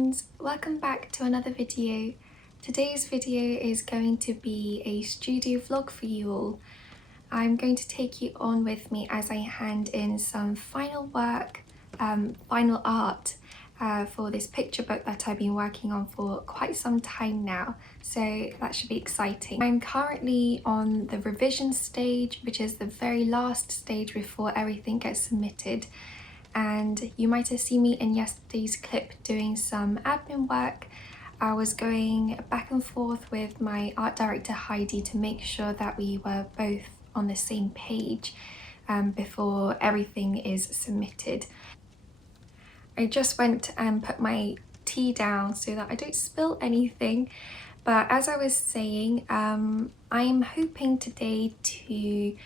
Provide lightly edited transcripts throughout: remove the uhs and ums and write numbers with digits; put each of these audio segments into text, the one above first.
friends, welcome back to another video. Today's video is going to be a studio vlog for you all. I'm going to take you on with me as I hand in some final work, final art for this picture book that I've been working on for quite some time now, so that should be exciting. I'm currently on the revision stage, which is the very last stage before everything gets submitted. And you might have seen me in yesterday's clip doing some admin work. I was going back and forth with my art director Heidi to make sure that we were both on the same page before everything is submitted. I just went and put my tea down so that I don't spill anything, but as I was saying, I'm hoping today to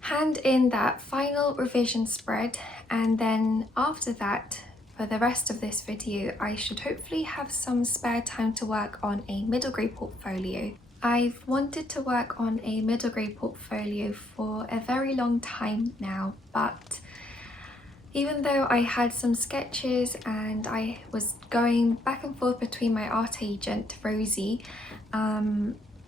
hand in that final revision spread, and then after that, for the rest of this video, I should hopefully have some spare time to work on a middle grade portfolio. I've wanted to work on a middle grade portfolio for a very long time now, but even though I had some sketches and I was going back and forth between my art agent, Rosie,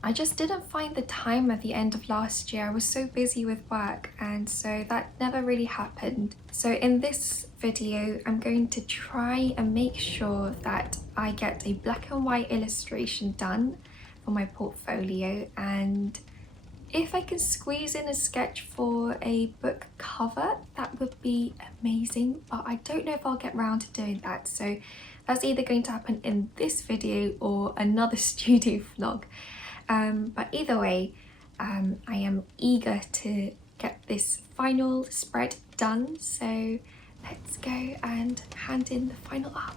I just didn't find the time at the end of last year. I was so busy with work, and so that never really happened. So in this video, I'm going to try and make sure that I get a black and white illustration done for my portfolio, and if I can squeeze in a sketch for a book cover, that would be amazing, but I don't know if I'll get around to doing that. So that's either going to happen in this video or another studio vlog. But either way, I am eager to get this final spread done, so let's go and hand in the final art.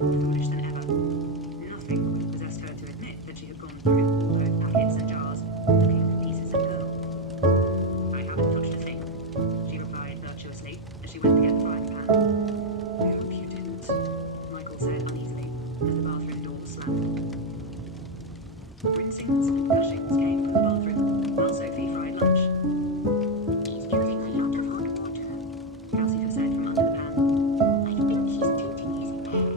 more foolish than ever. Nothing would have possessed her to admit that she had gone through all those packets and jars looking for pieces of pearl. "I haven't touched a thing," she replied virtuously as she went to get the frying pan. "I hope you didn't," Michael said uneasily as the bathroom door slammed. Rinsings and gushings came from the bathroom while Sophie fried lunch. "He's using a lot of hot water," Calcifer said from under the pan. "I think he's tinting his hair.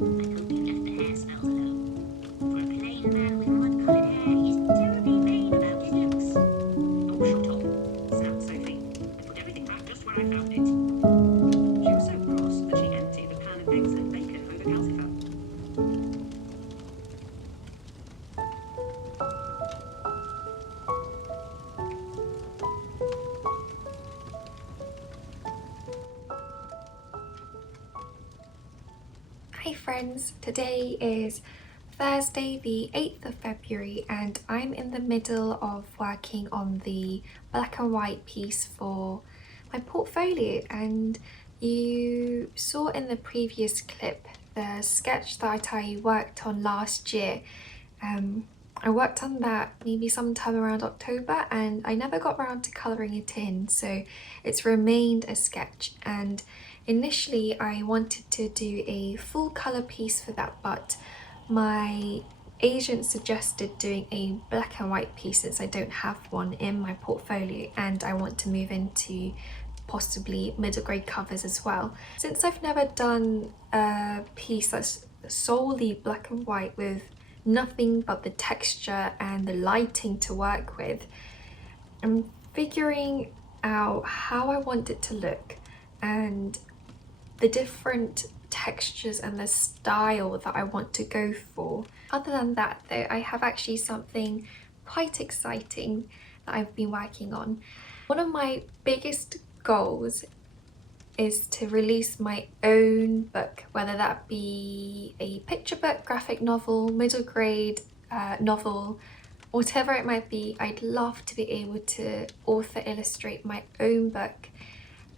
I hope you left the hairstyles alone. For a plain man with mud-coloured hair, he's terribly vain about his looks." "Oh, shut up," snapped Sophie. "I put everything back just where I found it." She was so cross that she emptied the pan of eggs and bacon over Calcifer. Hi friends, today is Thursday the 8th of February and I'm in the middle of working on the black and white piece for my portfolio, and you saw in the previous clip the sketch that I worked on last year. I worked on that maybe sometime around October and I never got around to colouring it in, so it's remained a sketch. And initially I wanted to do a full colour piece for that, but my agent suggested doing a black and white piece since I don't have one in my portfolio and I want to move into possibly middle grade covers as well. Since I've never done a piece that's solely black and white with nothing but the texture and the lighting to work with, I'm figuring out how I want it to look and the different textures and the style that I want to go for. Other than that though, I have actually something quite exciting that I've been working on. One of my biggest goals is to release my own book, whether that be a picture book, graphic novel, middle grade novel, whatever it might be. I'd love to be able to author illustrate my own book.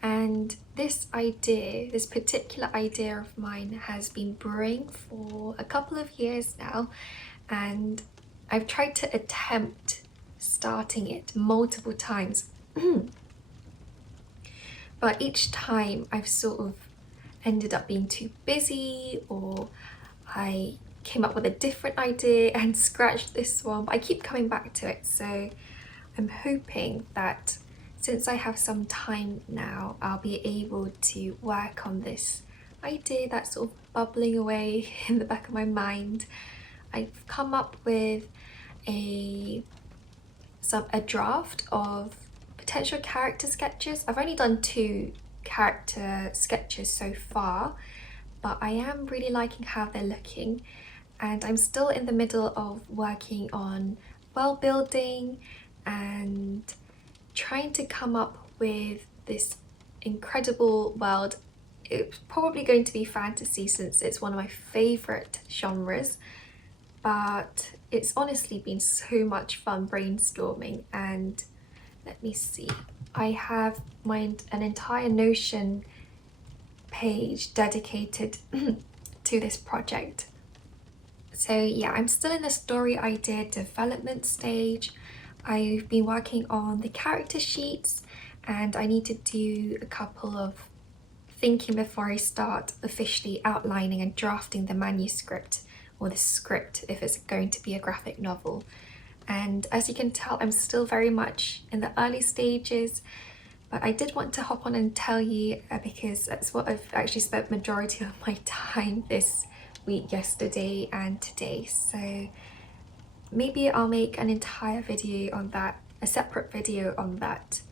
And this particular idea of mine has been brewing for a couple of years now, and I've tried to attempt starting it multiple times. But each time I've sort of ended up being too busy, or I came up with a different idea and scratched this one, but I keep coming back to it. So I'm hoping that since I have some time now, I'll be able to work on this idea that's sort of bubbling away in the back of my mind. I've come up with a draft of potential character sketches. I've only done 2 character sketches so far, but I am really liking how they're looking, and I'm still in the middle of working on world building and trying to come up with this incredible world. It's probably going to be fantasy since it's one of my favourite genres, but it's honestly been so much fun brainstorming. And let me see, I have an entire Notion page dedicated to this project. So yeah, I'm still in the story idea development stage. I've been working on the character sheets and I need to do a couple of thinking before I start officially outlining and drafting the manuscript, or the script if it's going to be a graphic novel. And as you can tell, I'm still very much in the early stages, but I did want to hop on and tell you because that's what I've actually spent majority of my time this week, yesterday and today. So maybe I'll make an entire video on that, a separate video on that.